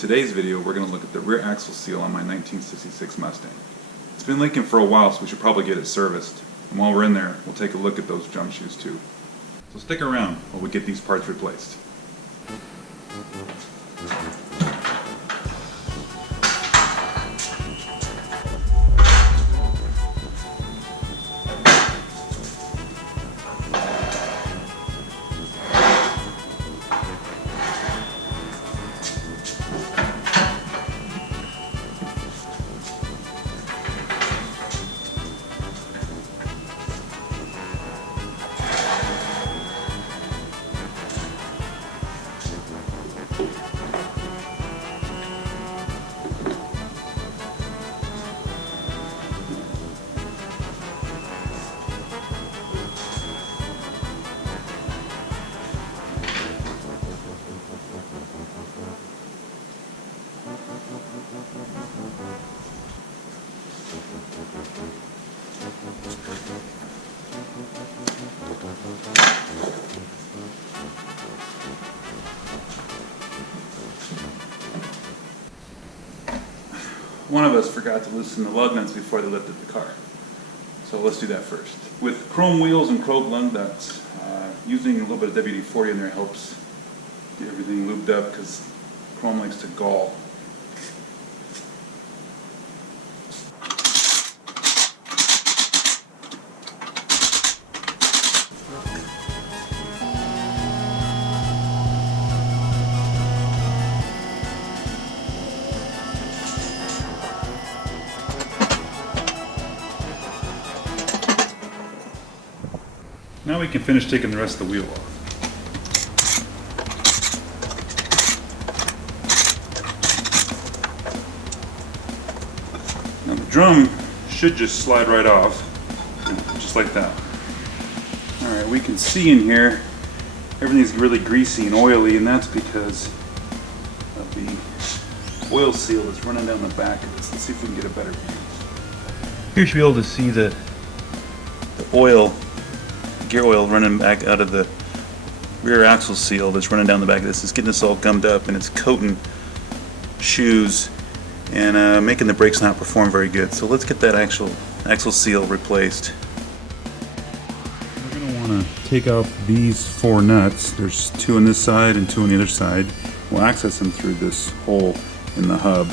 today's video, we're going to look at the rear axle seal on my 1966 Mustang. It's been leaking for a while, so we should probably get it serviced. And while we're in there, we'll take a look at those jump shoes too. So stick around while we get these parts replaced. One of us forgot to loosen the lug nuts before they lifted the car. So let's do that first. With chrome wheels and chrome lug nuts, using a little bit of WD-40 in there helps get everything lubed up because chrome likes to gall. Now we can finish taking the rest of the wheel off. Now the drum should just slide right off, just like that. Alright, we can see in here everything's really greasy and oily, and that's because of the oil seal that's running down the back of this. Let's see if we can get a better view. Here you should be able to see the oil, gear oil running back out of the rear axle seal that's running down the back of this. It's getting this all gummed up and it's coating shoes and making the brakes not perform very good. So let's get that axle seal replaced. We're going to want to take out these 4 nuts. There's 2 on this side and 2 on the other side. We'll access them through this hole in the hub.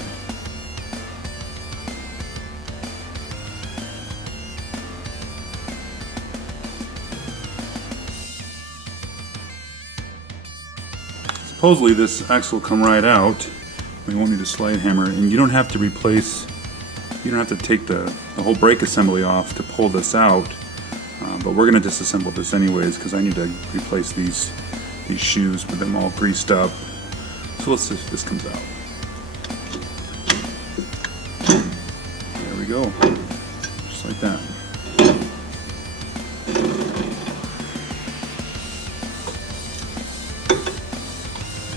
Supposedly this axle will come right out. We won't need a slide hammer, and you don't have to replace, you don't have to take the whole brake assembly off to pull this out, but we're going to disassemble this anyways because I need to replace these shoes with them all greased up. So let's see if this comes out. There we go, just like that.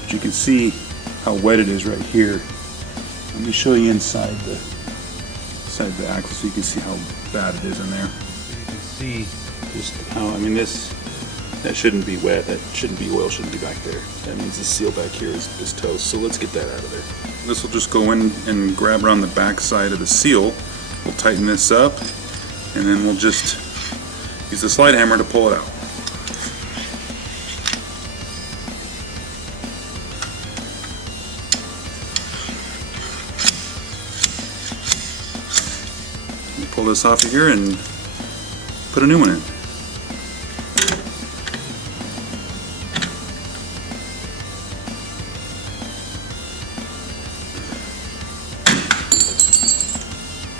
You can see how wet it is right here. Let me show you inside the axle so you can see how bad it is in there. You can see just how, I mean, that shouldn't be wet, that shouldn't be oil, shouldn't be back there. That means the seal back here is toast, so let's get that out of there. This will just go in and grab around the back side of the seal. We'll tighten this up and then we'll just use the slide hammer to pull it out. Pull this off of here and put a new one in.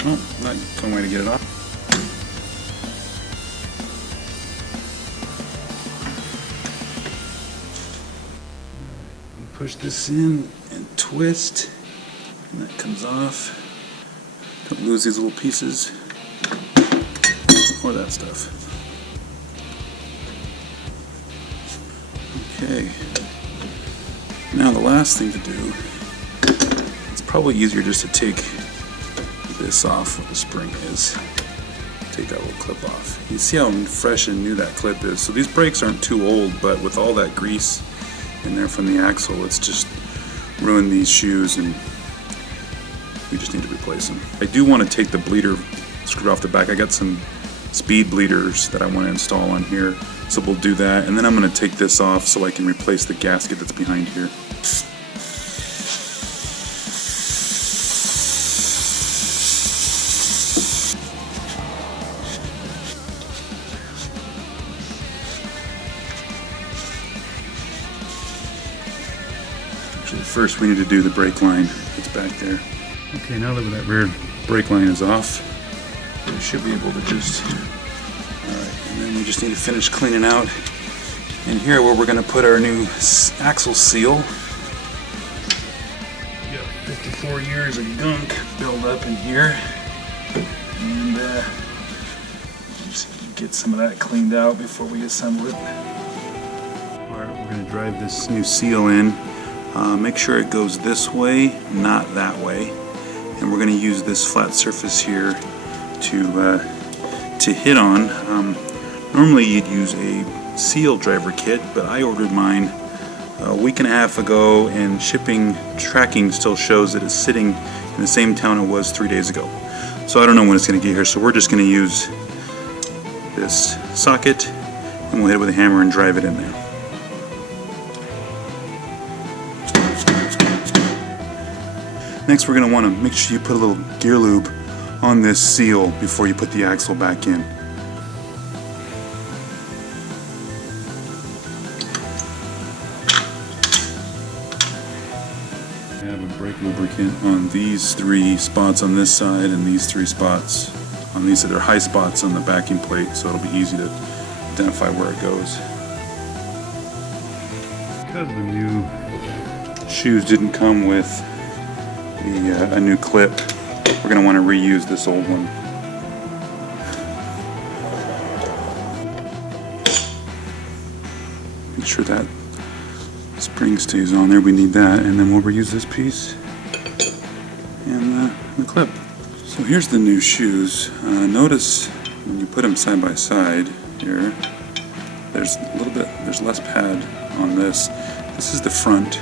Oh, not some way to get it off. Push this in and twist, and that comes off. Don't lose these little pieces or that stuff. Okay. Now the last thing to do, it's probably easier just to take this off where the spring is. Take that little clip off. You see how fresh and new that clip is. So these brakes aren't too old, but with all that grease in there from the axle, it's just ruined these shoes and we just need to replace them. I do want to take the bleeder screwed off the back. I got some speed bleeders that I want to install on here, so we'll do that, and then I'm going to take this off so I can replace the gasket that's behind here. Actually, first we need to do the brake line that's back there. Okay, now that that rear brake line is off, we should be able to just, alright, and then we just need to finish cleaning out in here where we're going to put our new axle seal. We got 54 years of gunk built up in here, and just get some of that cleaned out before we assemble it. Alright, we're going to drive this new seal in. Make sure it goes this way, not that way. And we're going to use this flat surface here to hit on. Normally you'd use a seal driver kit, but I ordered mine a week and a half ago, and shipping tracking still shows that it's sitting in the same town it was 3 days ago. So I don't know when it's going to get here, so we're just going to use this socket and we'll hit it with a hammer and drive it in there. Next, we're going to want to make sure you put a little gear lube on this seal before you put the axle back in. I have a brake lubricant on these 3 spots on this side and these 3 spots on these that are high spots on the backing plate, so it'll be easy to identify where it goes. Because the new shoes didn't come with a new clip, we're going to want to reuse this old one. Make sure that spring stays on there, we need that, and then we'll reuse this piece and the clip. So here's the new shoes. Notice when you put them side by side here, there's less pad on this. This is the front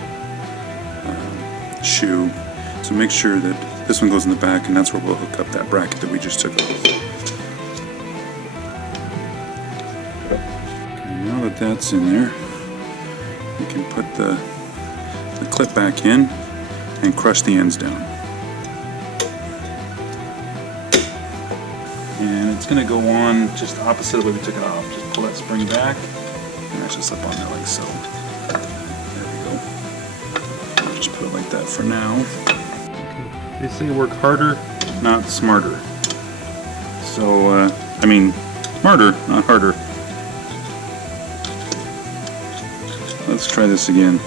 shoe. So make sure that this one goes in the back, and that's where we'll hook up that bracket that we just took off. Okay, now that that's in there, we can put the clip back in and crush the ends down. And it's going to go on just opposite of the way we took it off. Just pull that spring back, and that's just up on there like so. There we go. I'll just put it like that for now. They say work harder, not smarter. So, I mean, smarter, not harder. Let's try this again.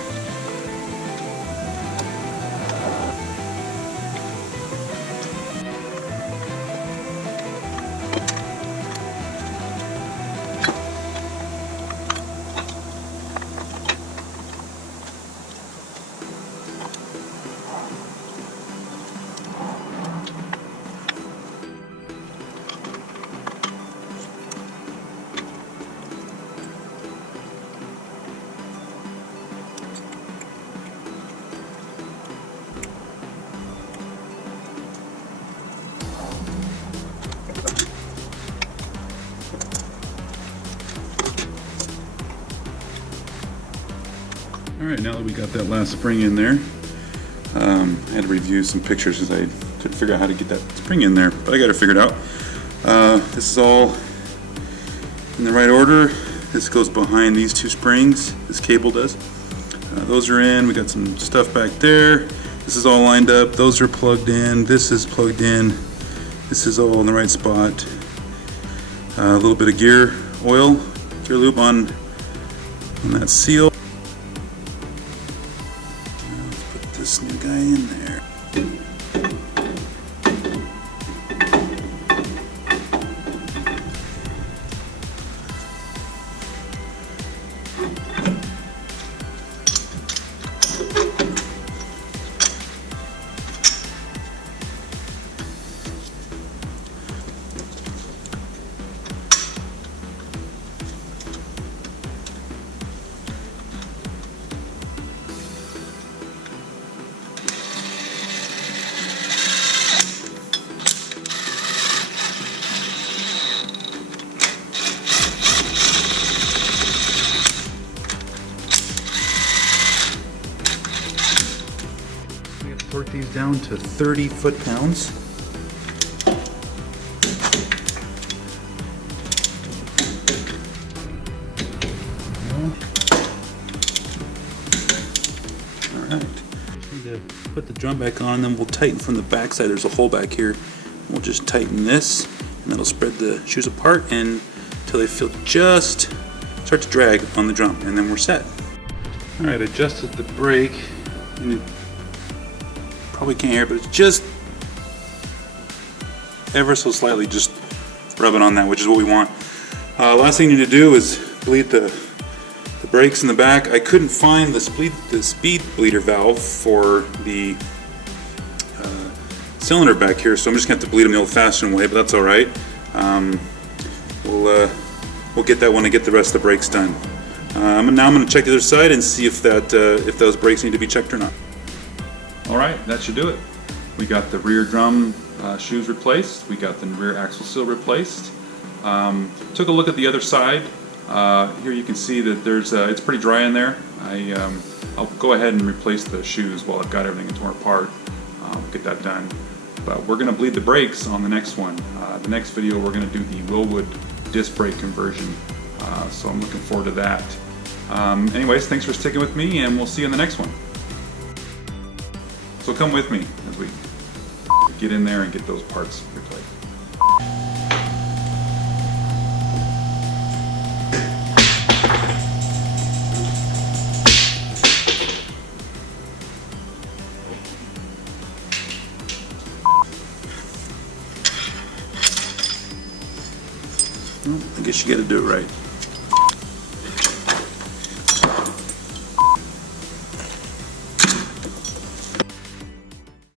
Alright, now that we got that last spring in there, I had to review some pictures because I couldn't figure out how to get that spring in there, but I got it figured out. This is all in the right order. This goes behind these 2 springs, this cable does. Those are in, we got some stuff back there. This is all lined up, those are plugged in, this is plugged in, this is all in the right spot. A little bit of gear lube on that seal. Let's put this new guy in there. work these down to 30 foot-pounds. Alright. Need to put the drum back on, and then we'll tighten from the back side. There's a hole back here. We'll just tighten this, and that'll spread the shoes apart and until they feel just start to drag on the drum, and then we're set. Alright, adjusted the brake, and you probably can't hear it, but it's just ever so slightly just rubbing on that, which is what we want. Last thing you need to do is bleed the brakes in the back. I couldn't find the speed bleeder valve for the cylinder back here, so I'm just going to have to bleed them the old-fashioned way, but that's alright. We'll get that when I get the rest of the brakes done. Now I'm going to check the other side and see if those brakes need to be checked or not. Alright, that should do it. We got the rear drum shoes replaced. We got the rear axle seal replaced. Took a look at the other side. Here you can see that it's pretty dry in there. I'll go ahead and replace the shoes while I've got everything torn apart. Get that done. But we're going to bleed the brakes on the next one. The next video we're going to do the Willwood disc brake conversion. So I'm looking forward to that. Anyways, thanks for sticking with me, and we'll see you in the next one. So come with me as we get in there and get those parts replaced. Well, I guess you got to do it right.